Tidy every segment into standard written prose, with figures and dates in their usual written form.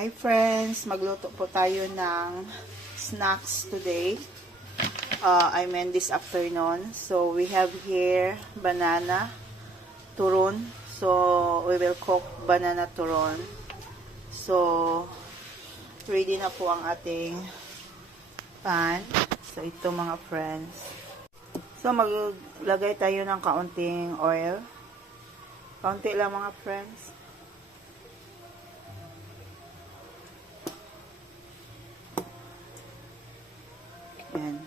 Hi friends, magluto po tayo ng snacks today. I mean this afternoon. So we have here banana turon. So we will cook banana turon. So ready na po ang ating pan. So ito mga friends. So maglagay tayo ng kaunting oil. Kaunti lang mga friends. Yan.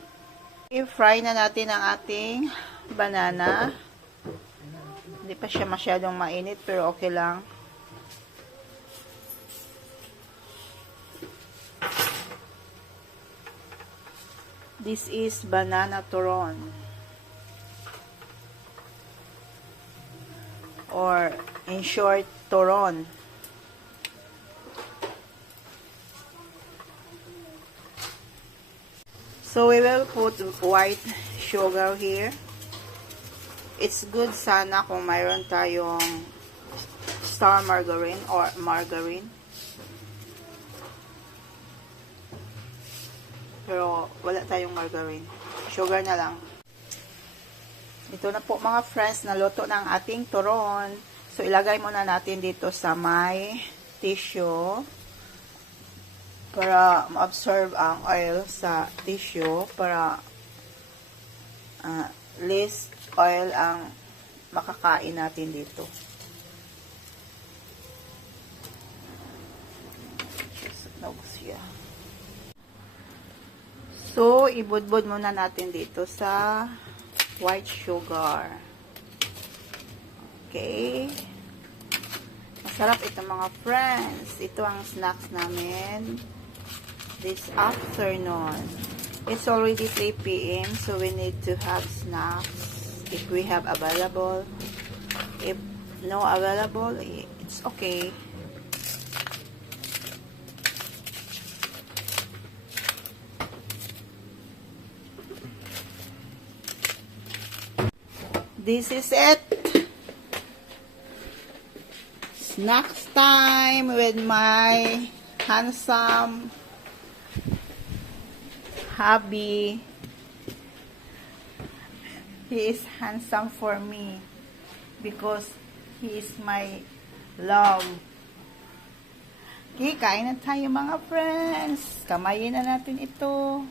I-fry na natin ang ating banana. Hindi pa siya masyadong mainit pero okay lang. This is banana turon. Or in short, turon. So we will put white sugar here. It's good sana kung mayroon tayong star margarine or margarine. Pero wala tayong margarine. Sugar na lang. Ito na po mga friends, naluto ng ating turon. So ilagay muna natin dito sa may tissue. Para ma-absorb ang oil sa tissue para less oil ang makakain natin dito. So, ibudbud muna natin dito sa white sugar. Okay. Masarap ito mga friends. Ito ang snacks namin this afternoon. It's already 3 p.m. so we need to have snacks if we have available. If no available, it's okay. This is it. Snacks time with my handsome hubby. He is handsome for me because he is my love. Okay, kain na tayo mga friends. Kamayin na natin ito.